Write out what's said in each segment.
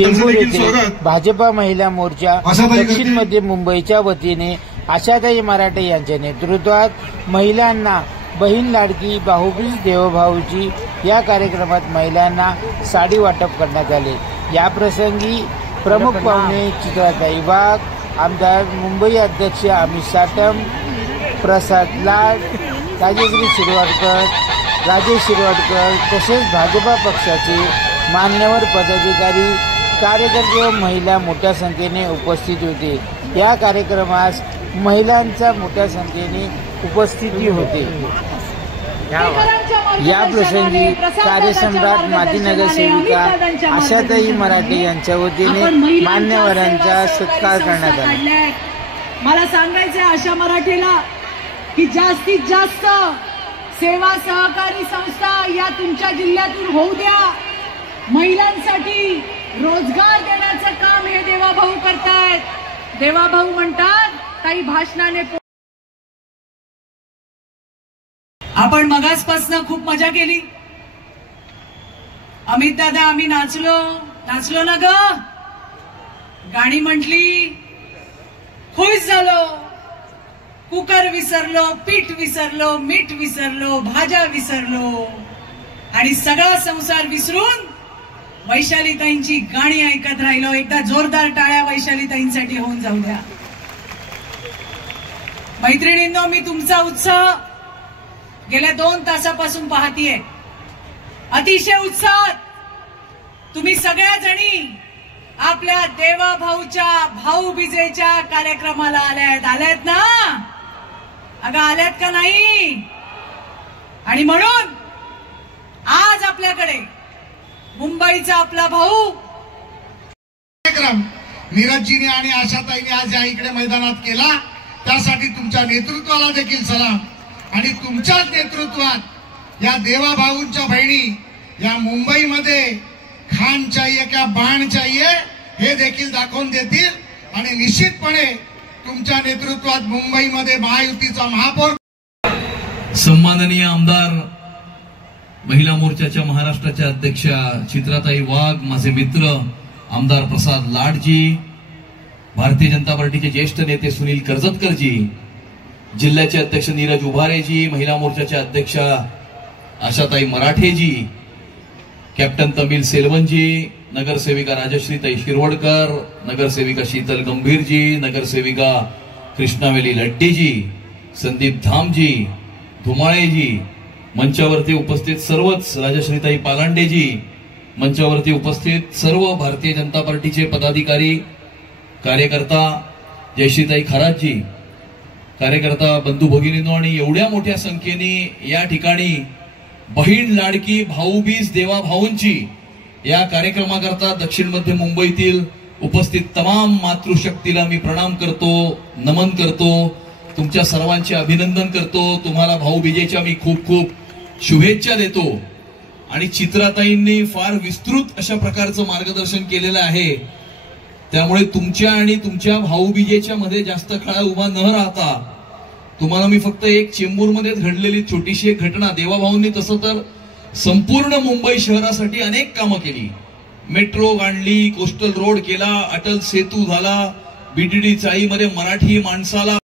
चेंबूर येथे भाजपा महिला मोर्चा दक्षिण मध्य मुंबईच्या वतीने आशाताई मराठे यांच्या नेतृत्वात महिलांना बहीण लाडकी भाऊबीज देवभाऊची या कार्यक्रमात महिलांना साडी वाटप करण्यात आले। या प्रसंगी प्रमुख पाहुणे चित्राताई वाघ, आमदार मुंबई अध्यक्ष अमित साटम, प्रसाद लाड, राजेश शिरवाडकर तसेच भाजपा पक्षाचे मान्यवर पदाधिकारी कार्यकर्ते व महिला मोठ्या संख्येने उपस्थित होते। या कार्यक्रमास महिलांचा मोठ्या संख्येने उपस्थिती होते। या प्रसंगी कार्यसम्राट माजी नगरसेविका आशाताई मराठे यांच्या वतीने मान्यवरांचा सत्कार करण्यात आला। मला सांगायचं आशा मराठेला की जास्तीत जास्त सेवा सहकारी संस्था या तुमच्या जिल्ह्यातून होऊ द्या। महिलांसाठी रोजगार देण्याचं काम हे देवाभाऊ करतायत। देवाभाऊ म्हणतात काही भाषणाने आपण मगासपासून खूप मजा केली। अमित दादा आम्ही नाचलो ना ग, गाणी म्हटली, खुश झालो, कुकर विसरलो, पीठ विसरलो, मीठ विसरलो, भाज्या विसरलो आणि सगळा संसार विसरून वैशालीताईंची गाणी ऐकत राहिलो। एकदा जोरदार टाळ्या वैशालीताईंसाठी होऊन जाऊ द्या। मैत्रिणींनो, मी तुमचा उत्साह गेल्या 2 तासापासून पाहतीये। अतिशय उत्साहात तुम्ही सगळ्या जणी आपल्या देवाभाऊच्या भाऊबीजेच्या कार्यक्रमाला आल्यात ना? अगं आल्यात का नाही? आणि म्हणून आज आपल्याकडे मुंबईचा आपला भाऊ कार्यक्रम नीरजजीने आणि आशाताईने आज या इकडे मैदानात केला, त्यासाठी तुमच्या नेतृत्वाला देखील सलाम। आणि तुमच्याच नेतृत्वात या देवाभाऊंच्या बहिणी या मुंबईमध्ये खान चाहिए क्या बाण चाहिए हे देखील दाखवून देतील आणि निश्चितपणे तुमच्या नेतृत्वात मुंबईमध्ये महायुतीचा महापौर सन्माननीय आमदार महिला मोर्चाच्या महाराष्ट्राच्या अध्यक्षा चित्राताई वाघ, माझे मित्र आमदार प्रसाद लाडजी, भारतीय जनता पार्टीचे ज्येष्ठ नेते सुनील कर्जतकरजी, जिल्ह्याचे अध्यक्ष नीरज उभारेजी, महिला मोर्चाच्या अध्यक्षा आशाताई मराठेजी, कॅप्टन तमिल सेल्वनजी, नगरसेविका राजश्रीताई शिरवडकर, नगरसेविका शीतल गंभीरजी, नगरसेविका कृष्णावेली लट्टीजी, संदीप धामजी, धुमाळेजी, मंचावरती उपस्थित सर्वच राजश्रीताई पालांडेजी, मंचावरती उपस्थित सर्व भारतीय जनता पार्टीचे पदाधिकारी कार्यकर्ता, जयश्रीताई खरातजी, कार्यकर्ता बंधू भगिनींनो आणि एवढ्या मोठ्या संख्येने या ठिकाणी बहीण लाडकी भाऊबीज देवाभाऊंची या कार्यक्रमाकरता दक्षिण मध्य मुंबईतील उपस्थित तमाम मातृशक्तीला मी प्रणाम करतो, नमन करतो, तुमच्या सर्वांचे अभिनंदन करतो। तुम्हाला भाऊबीजेच्या मी खूप खूप शुभेच्छा देतो। आणि चित्राताईंनी फार विस्तृत अशा प्रकारचं मार्गदर्शन केलेलं आहे, त्यामुळे तुमच्या आणि तुमच्या भाऊबीजेच्या मध्ये जास्त काळ उभा न राहता तुम्हाला मी फक्त एक चेंबूरमध्येच घडलेली छोटीशी एक घटना, देवाभाऊंनी तसं तर संपूर्ण मुंबई शहरासाठी अनेक कामं केली, मेट्रो आणली, कोस्टल रोड केला, अटल सेतू झाला, बीटीडी चाळीमध्ये मराठी माणसाला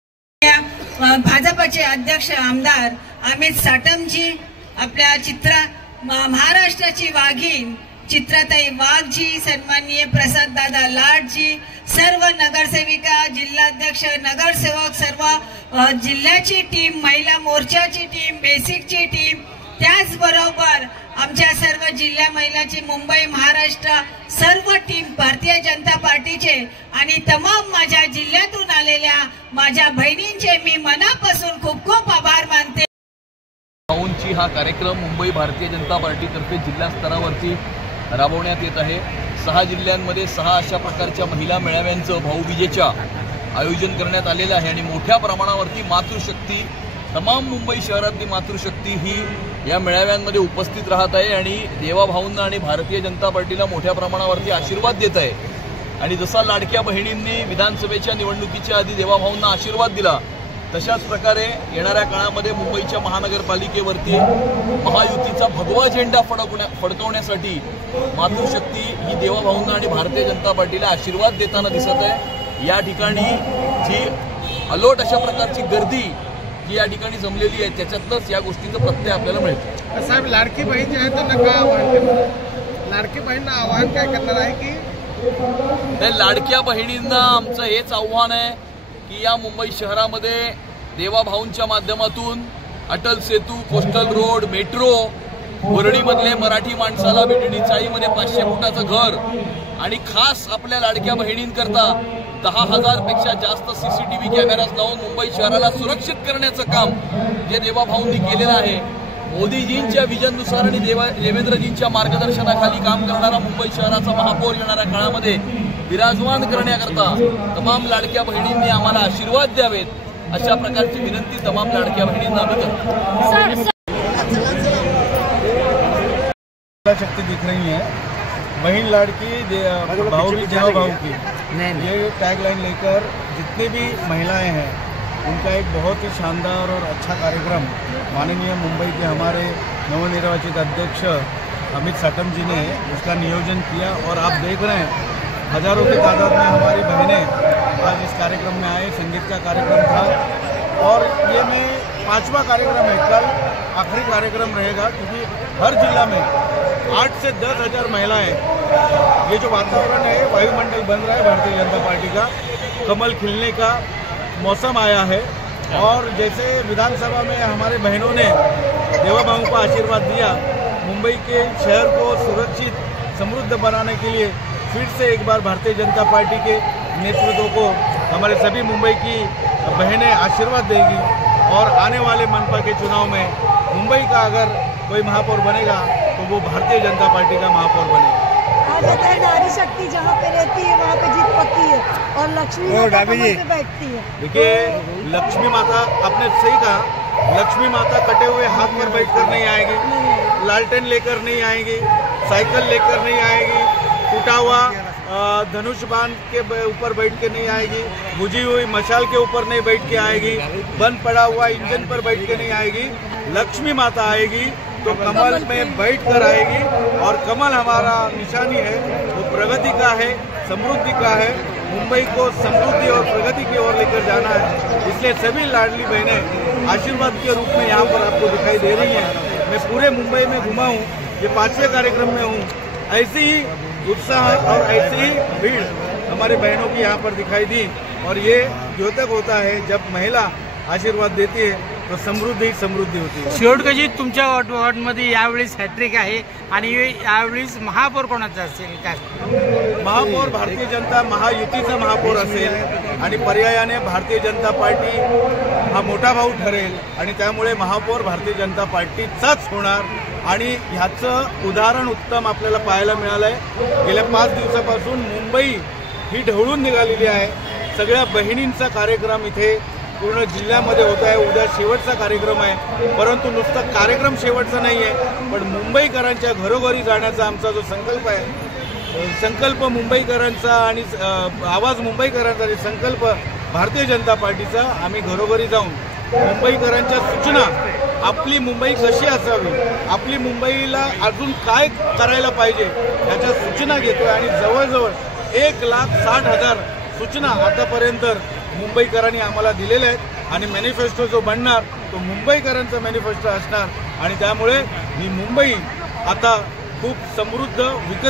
भाजपचे अध्यक्ष आमदार अमित साटमजी, आपल्या महाराष्ट्राची वाघीण चित्राताई वाघजी, सन्माननीय प्रसाद दादा लाडजी, सर्व नगरसेविका, जिल्हाध्यक्ष, नगरसेवक, सर्व जिल्ह्याची टीम, महिला मोर्चाची टीम, बेसिकची टीम, त्याचबरोबर आमच्या सर्व जिल्हा महिलाची मुंबई महाराष्ट्र सर्व टीम भारतीय जनता पार्टीचे आणि तमाम माझ्या जिल्ह्यातून आलेल्या माझ्या बहिणींचे मी मनापासून खूप खूप आभार मानते। भाऊंची हा कार्यक्रम मुंबई भारतीय जनता पार्टीतर्फे जिल्हा स्तरावरती राबवण्यात येत आहे। 6 जिल्ह्यांमध्ये 6 अशा प्रकारच्या महिला मेळाव्यांचं भाऊबीजेच्या आयोजन करण्यात आलेलं आहे आणि मोठ्या प्रमाणावरती मातृशक्ती, तमाम मुंबई शहरातली मातृशक्ती ही या मेळाव्यांमध्ये उपस्थित राहत आहे आणि देवाभाऊंना आणि भारतीय जनता पार्टीला मोठ्या प्रमाणावरती आशीर्वाद देत आहे। आणि जसा लाडक्या बहिणींनी विधानसभेच्या निवडणुकीच्या आधी देवाभाऊंना आशीर्वाद दिला, तशाच प्रकारे येणाऱ्या काळामध्ये मुंबईच्या महानगरपालिकेवरती महायुतीचा भगवा झेंडा फडकवण्यासाठी मातृशक्ती ही देवाभाऊंना आणि भारतीय जनता पार्टीला आशीर्वाद देताना दिसत आहे। या ठिकाणी जी अलोट अशा प्रकारची गर्दी जी या ठिकाणी जमलेली आहे त्याच्यातच या गोष्टीचं प्रत्यय आपल्याला मिळतं। साहेब, लाडकी बहीण जी आहे त्यांना काय आवाहन करणार? लाडकी बहीणना आवाहन काय करणार आहे की त्या लाडक्या बहिणींना आमचं हेच आव्हान आहे की या मुंबई शहरामध्ये देवाभाऊंच्या माध्यमातून Atal Setu, coastal road, metro, वरळीमधले Marathi माणसाला बीडीडी चाळीमध्ये 500 फुटाचं घर आणि खास आपल्या लाडक्या बहिणींकरता 10,000 पेक्षा जास्त CCTV कॅमेराज लावून मुंबई शहराला सुरक्षित करण्याचं काम जे देवाभाऊंनी केलेलं आहे। मोदीजींच्या विजननुसार आणि देवेंद्रजींच्या मार्गदर्शनाखाली काम करणारा मुंबई शहराचा महापौर येणाऱ्या काळामध्ये विराजमान करण्याकरता तमाम लाडक्या बहिणींनी आम्हाला आशीर्वाद द्यावेत अशा प्रकारची विनंती तमाम लाडक्या बहिणींना आम्ही करतो। शक्ति दिख रही है, बहन लाड़की भाऊ भी जाओ भाऊ की, ये टैगलाइन लेकर जितनी भी महिलाएं हैं उनका एक बहुत ही शानदार और अच्छा कार्यक्रम माननीय मुंबई के हमारे नवनिर्वाचित अध्यक्ष अमित साटम जी ने उसका नियोजन किया और आप देख रहे हैं हजारों की तादाद में हमारी बहनें आज इस कार्यक्रम में आए। संगीत का कार्यक्रम था और ये में 5वां कार्यक्रम है, कल आखिरी कार्यक्रम रहेगा क्योंकि हर जिला में 8 से 10 हज़ार महिलाएं, ये जो वातावरण है वायुमंडल बन रहा है भारतीय जनता पार्टी का, कमल खिलने का मौसम आया है। और जैसे विधानसभा में हमारे बहनों ने देवाभाऊ को आशीर्वाद दिया, मुंबई के शहर को सुरक्षित समृद्ध बनाने के लिए फिर से एक बार भारतीय जनता पार्टी के नेतृत्व को हमारे सभी मुंबई की बहनें आशीर्वाद देगी और आने वाले मनपा के चुनाव में मुंबई का अगर कोई महापौर बनेगा तो वो भारतीय जनता पार्टी का महापौर बनेगा। जाता है नारी शक्ति जहाँ पे रहती है वहाँ पे जीत पक्की है और लक्ष्मी माता कमल पे बैठती है। देखिए, लक्ष्मी माता, आपने सही कहा, लक्ष्मी माता कटे हुए हाथ पर बैठकर नहीं आएगी, लालटेन लेकर नहीं आएगी, साइकिल लेकर नहीं आएगी, टूटा हुआ धनुष बाण के ऊपर बैठ के नहीं आएगी, बुझी हुई मशाल के ऊपर नहीं बैठ के आएगी, बंद पड़ा हुआ इंजन पर बैठ के नहीं आएगी। लक्ष्मी माता आएगी तो कमल में बैठ कर आएगी और कमल हमारा निशानी है, वो प्रगति का है, समृद्धि का है। मुंबई को समृद्धि और प्रगति की ओर लेकर जाना है, इसलिए सभी लाडली बहनें आशीर्वाद के रूप में यहाँ पर आपको दिखाई दे रही हैं। मैं पूरे मुंबई में घुमा हूँ, ये 5वें कार्यक्रम में हूँ, ऐसे ही उत्साह और ऐसे ही भीड़ हमारे बहनों की यहाँ पर दिखाई दी। और ये द्योतक होता है जब महिला आशीर्वाद देती है तो समृद्धी समृद्धी होती है। शेवटकजी तुमच्या वॉर्डमध्ये यावेळेस हॅट्रिक आहे आणि यावेळेस महापौर कोणाचा असेल काय? महापौर भारतीय जनता महायुतीचा महापौर असेल आणि पर्यायाने भारतीय जनता पार्टी हा मोठा भाऊ ठरेल आणि त्यामुळे महापौर भारतीय जनता पार्टीचाच होणार। आणि ह्याचं उदाहरण उत्तम आपल्याला पाहायला मिळालंय। गेल्या 5 दिवसापासून मुंबई ही ढवळून निघालेली आहे। सगळ्या बहिणींचा कार्यक्रम इथे पूर्ण जिल्ह्यामध्ये होत आहे। उद्या शेवटचा कार्यक्रम आहे, परंतु नुसतं कार्यक्रम शेवटचा नाही आहे, पण मुंबईकरांच्या घरोघरी जाण्याचा आमचा जो संकल्प आहे, संकल्प मुंबईकरांचा आणि आवाज मुंबईकरांचा आणि संकल्प भारतीय जनता पार्टीचा, आम्ही घरोघरी जाऊन मुंबईकरांच्या सूचना, आपली मुंबई कशी असावी, आपली मुंबईला अजून काय करायला पाहिजे याच्या सूचना घेतोय आणि जवळजवळ 1,60,000 सूचना आतापर्यंत मुंबईकरांनी आम्हाला दिलेल्या आहेत आणि मॅनिफेस्टो जो बनणार तो मुंबईकरांचा मॅनिफेस्टो असणार आणि त्यामुळे ही मुंबई आता खूप समृद्ध